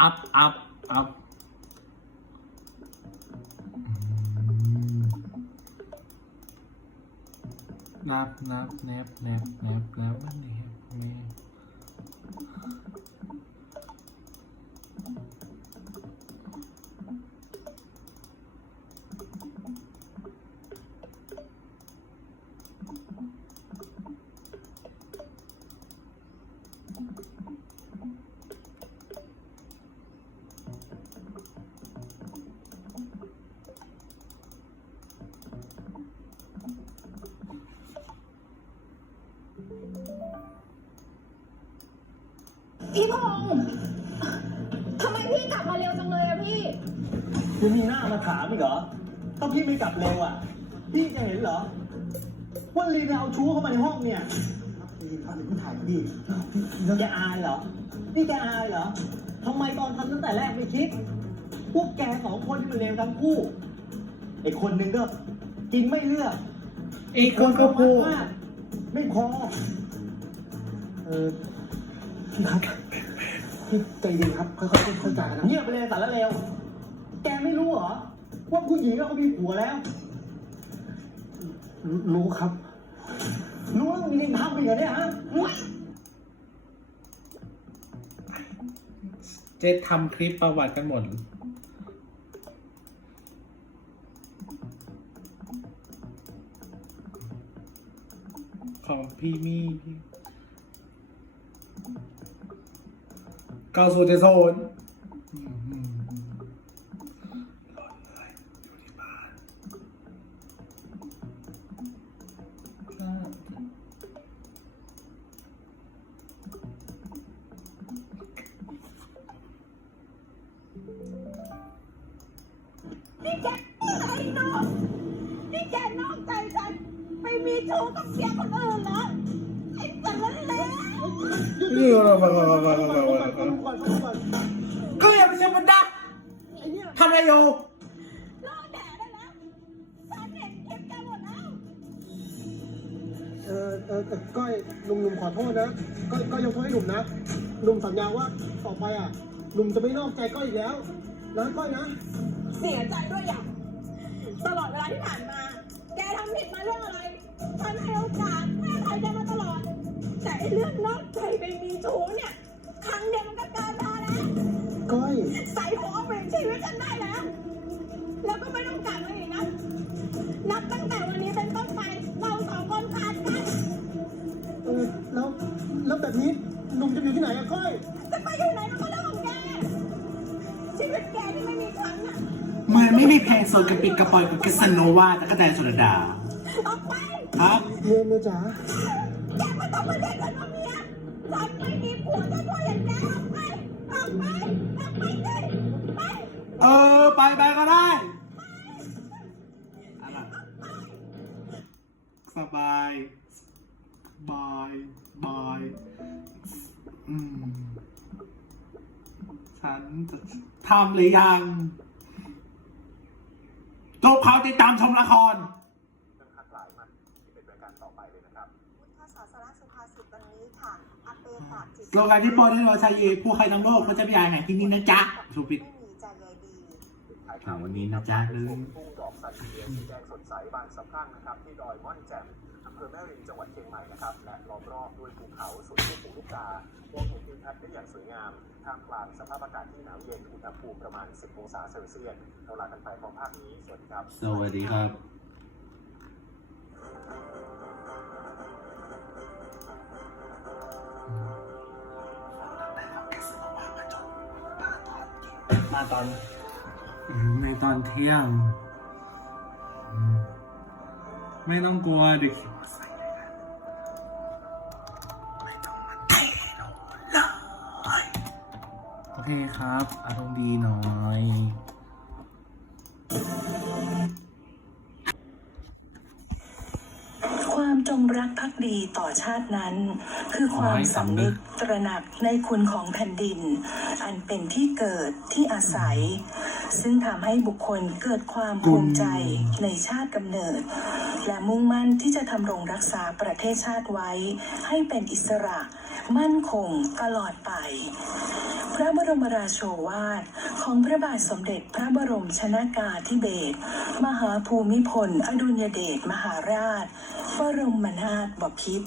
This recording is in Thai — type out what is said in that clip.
อัพอัพอัพนับนับแนบแนบแนบแนบมันนี่แม่ พี่พงษ์ทำไมพี่กลับมาเร็วจังเลยอะพี่ ยังมีหน้ามาถามอีกเหรอถ้าพี่ไม่กลับเร็วอะ พี่จะเห็นเหรอ ว่าลีนเอาชู้เข้ามาในห้องเนี่ยลีนเอาลีนถ่ายดิแกอายเหรอ นี่แกอายเหรอทำไมตอนทำตั้งแต่แรกไม่คิด พวกแกสองคนที่มันเลวทั้งคู่ ไอ้คนหนึ่งก็กินไม่เลือก อีกคนก็พูดมากไม่พอ เออ พี่ครับพี่ใจเย็นครับค่อยๆเข้าใจนะเงียบไปเลยสารเลวแกไม่รู้เหรอ ว่าผู้หญิงเขามีผัวแล้ว รู้ครับ รู้แล้วมีเรื่องทำไปเหรอเนี่ยฮะเจ๊ทำคลิปประวัติกันหมด ของพี่มี่ เก้าศูนย์เจ็ดศูนย์อืมอืมอืมหล่นเลยอยู่ที่บ้านนี่แกอะไรน้องนี่แกนอกใจฉันไปมีชู้กับเสียคนอื่นเหรอไอ้สารเลว ก็อย่าไปเชื่อมันดักไอ้เนี่ยทำอะไรอยู่รอแดดได้แล้วฉันเห็นคลิปแกหมดแล้วเออเออเออก้อยหนุ่มหนุ่มขอโทษนะก้อยก้อยยกโทษให้หนุ่มนะหนุ่มสัญญาว่าต่อไปอะหนุ่มจะไม่นอกใจก้อยอีกแล้วนะก้อยนะ เสียใจด้วยอย่างตลอดเวลาที่ผ่านมา แกทำผิดมาเรื่องอะไรฉันให้โอกาสให้อภัยแกมาตลอด แต่ไอ้เรื่องนอกใจไปมีชู้เนี่ย ครั้งเดียวมันก็เกินพอแล้ว ก้อยใส่หัวเอาเปลี่ยนชีวิตฉันได้แล้ว แล้วก็ไม่ต้องกลับมาอีกนะ นับตั้งแต่วันนี้เป็นต้นไปเราสองคนขาดกันเออแล้วแล้วแบบนี้หนุ่มจะอยู่ที่ไหนอะก้อย จะไปอยู่ไหนมันก็เรื่องของแก ชีวิตแกที่ไม่มีครั้งน่ะ เหมือนไม่มีเพลงโซนกระปิดกระปอยกับแกสโนวาตะกะแตนสุรดาออกไป ครับ เมียเมียจ๋าแก ไม่ต้องมาเรียกฉันว่าเมียฉันไม่มีผัวจะช่วยอย่างแกออกไปออกไปออกไปสิไปเออ ไปไปก็ได้อะไรสบายบายบายอืมฉันจะทำหรือยังจบข่าวติดตามชมละครพุทธศาสนสุ ภาษิตวันนี้ค่ะอเปตะจิตโลกาที่โปรที่เราใช้เอผู้ใครทั้งโลกก็จะมีอาหารที่นี่นะจ๊ะชูปิด ไม่มีใจใยดีข่าววันนี้นะจ๊ะลืทุ่มงดอกสันเทียนสีแดงสดใสบานสะพรั่งนะครับที่ดอยม่อนแจ่มอำเภอแม่ริมจังหวัดเชียงใหม่นะครับและล้อมรอบด้วยภูเขาสุดลูกหูลูกกามองเห็นทิวทัศน์ได้อย่างสวยงามท่ามกลางสภาพอากาศที่หนาวเย็นอุณหภูมิประมาณ 10 องศาเซลเซียสเราลากันไปพร้อมภาพนี้สวัสดีครับ สวัสดีครับ มาตอนในตอนเที่ยง ไม่ต้องกลัวเด็กไม่ต้องมาเตะเราเลยโอเคครับ อารมณ์ดีหน่อย รักภักดีต่อชาตินั้น คือความสำนึกตระหนักในคุณของแผ่นดิน อันเป็นที่เกิดที่อาศัย ซึ่งทำให้บุคคลเกิดความภูมิใจในชาติกำเนิด และมุ่งมั่นที่จะทำรงรักษาประเทศชาติไว้ ให้เป็นอิสระ มั่นคงตลอดไปเพื่อ ระบรมราโชวาท ของพระบาทสมเด็จพระบรมชนากาธิเบศรมหาภูมิพล อดุลยเดชมหาราช บรมนาถบพิตร